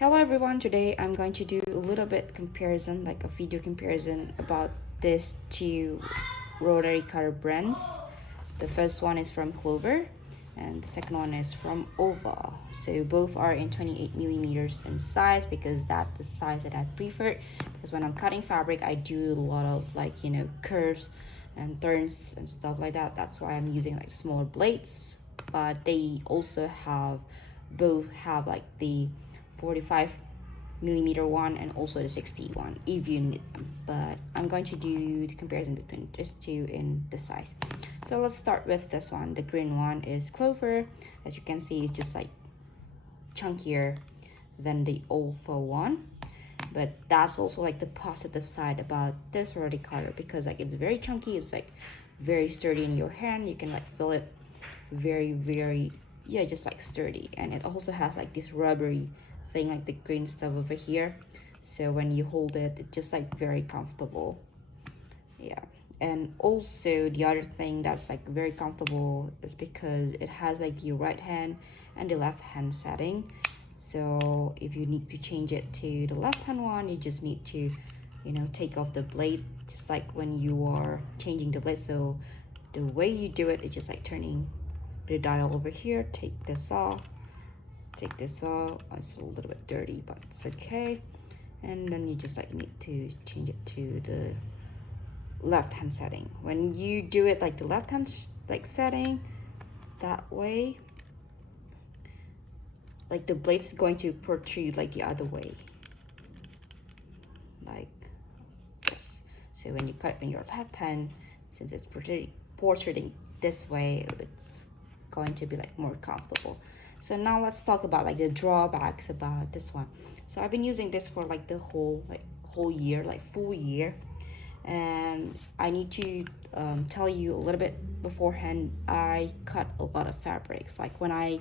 Hello everyone, today I'm going to do a little bit comparison, like a video comparison about these two rotary cutter brands. The first one is from Clover and the second one is from Olfa. So both are in 28 millimeters in size because that's the size that I prefer, because when I'm cutting fabric I do a lot of curves and turns and stuff like that. That's why I'm using like smaller blades, but they also both have like the 45 millimeter one and also the 60 one if you need them, but I'm going to do the comparison between these two in the size. So let's start with this one. The green one is Clover. As you can see, it's just like chunkier than the Olfa one, but that's also like the positive side about this rotary cutter, because like it's very chunky, it's like very sturdy in your hand. You can like feel it very just like sturdy, and it also has like this rubbery thing like the green stuff over here, so when you hold it, it's just like very comfortable. Yeah, and also the other thing that's like very comfortable is because it has like the right hand and the left hand setting. So if you need to change it to the left hand one, you just need to take off the blade, just like when you are changing the blade. So the way you do it is just like turning the dial over here, take this off. It's a little bit dirty, but it's okay. And then you just like need to change it to the left hand setting. When you do it like the left hand like setting, that way like the blade's going to protrude like the other way, like this. So when you cut in your left hand, since it's protruding this way, it's going to be like more comfortable. So now let's talk about like the drawbacks about this one. So I've been using this for like the whole year, like full year, and I need to tell you a little bit beforehand. I cut a lot of fabrics. Like when I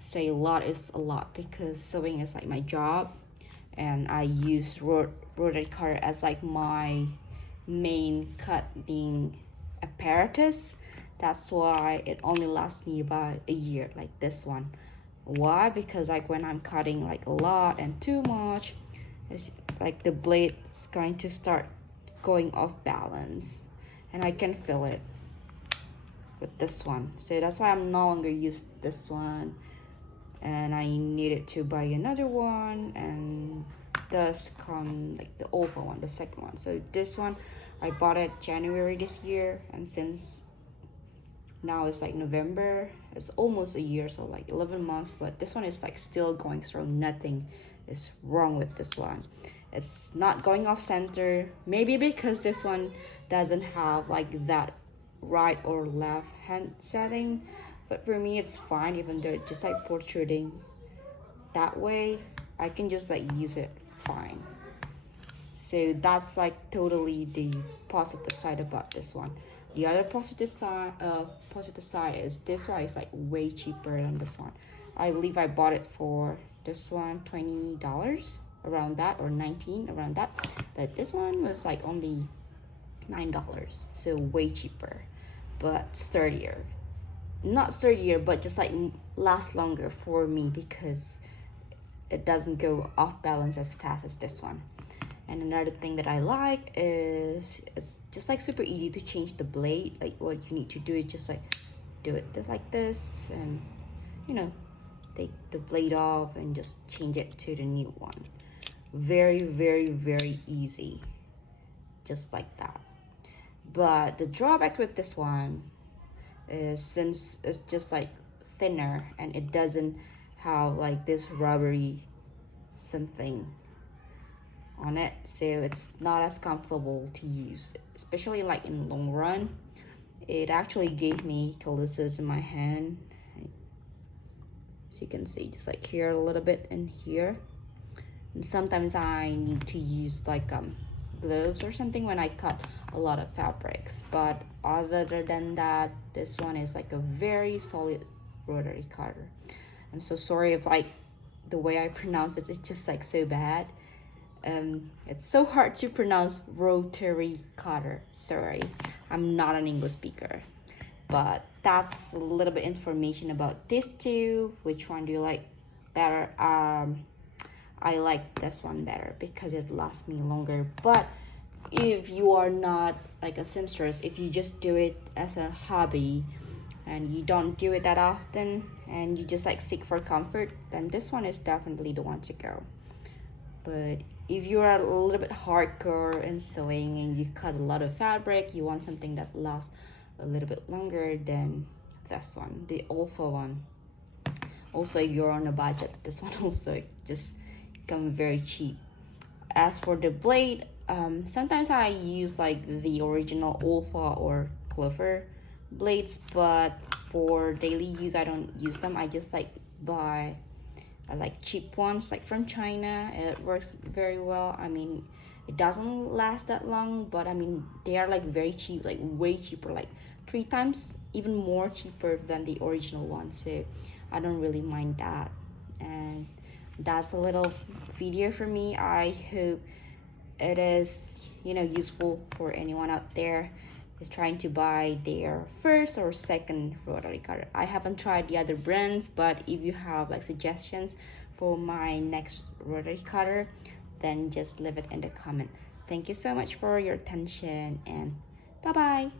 say a lot, it's a lot because sewing is like my job, and I use rotary cutter as like my main cutting apparatus. That's why it only lasts me about a year, like this one. Why? Because like when I'm cutting like a lot and too much, it's like the blade is going to start going off balance, and I can feel it with this one. So that's why I'm no longer use this one, and I needed to buy another one, and thus come like the Olfa one, the second one. So this one I bought it January this year, and since now it's like November, it's almost a year, so like 11 months, but this one is like still going strong. Nothing is wrong with this one. It's not going off center, maybe because this one doesn't have like that right or left hand setting, but for me it's fine. Even though it's just like protruding that way, I can just like use it fine. So that's like totally the positive side about this one. The other positive side is this one is like way cheaper than this one. I believe I bought it for this one $20 around that, or 19 around that, but this one was like only $9, so way cheaper, but sturdier. Not sturdier, but just like last longer for me because it doesn't go off balance as fast as this one. And another thing that I like is it's just like super easy to change the blade. Like what you need to do is just like do it like this, and take the blade off and just change it to the new one. Very easy, just like that. But the drawback with this one is, since it's just like thinner and it doesn't have like this rubbery something on it, so it's not as comfortable to use, especially like in long run. It actually gave me calluses in my hand, so you can see just like here a little bit and here, and sometimes I need to use like gloves or something when I cut a lot of fabrics. But other than that, this one is like a very solid rotary cutter. I'm so sorry if like the way I pronounce it is just like so bad. It's so hard to pronounce rotary cutter. Sorry, I'm not an English speaker. But that's a little bit information about these two. Which one do you like better? I like this one better because it lasts me longer. But if you are not like a seamstress, if you just do it as a hobby and you don't do it that often and you just like seek for comfort, then this one is definitely the one to go. But if you are a little bit hardcore in sewing and you cut a lot of fabric, you want something that lasts a little bit longer, then this one, the Olfa one. Also, if you're on a budget, this one also just come very cheap. As for the blade, sometimes I use like the original Olfa or Clover blades, but for daily use I don't use them. I just like buy like cheap ones like from China. It works very well. I mean, it doesn't last that long, but I mean they are like very cheap, like way cheaper, like 3 times even more cheaper than the original one. So I don't really mind that. And that's a little video for me. I hope it is, you know, useful for anyone out there is trying to buy their first or second rotary cutter. I haven't tried the other brands, but if you have like suggestions for my next rotary cutter, then just leave it in the comment. Thank you so much for your attention, and bye bye.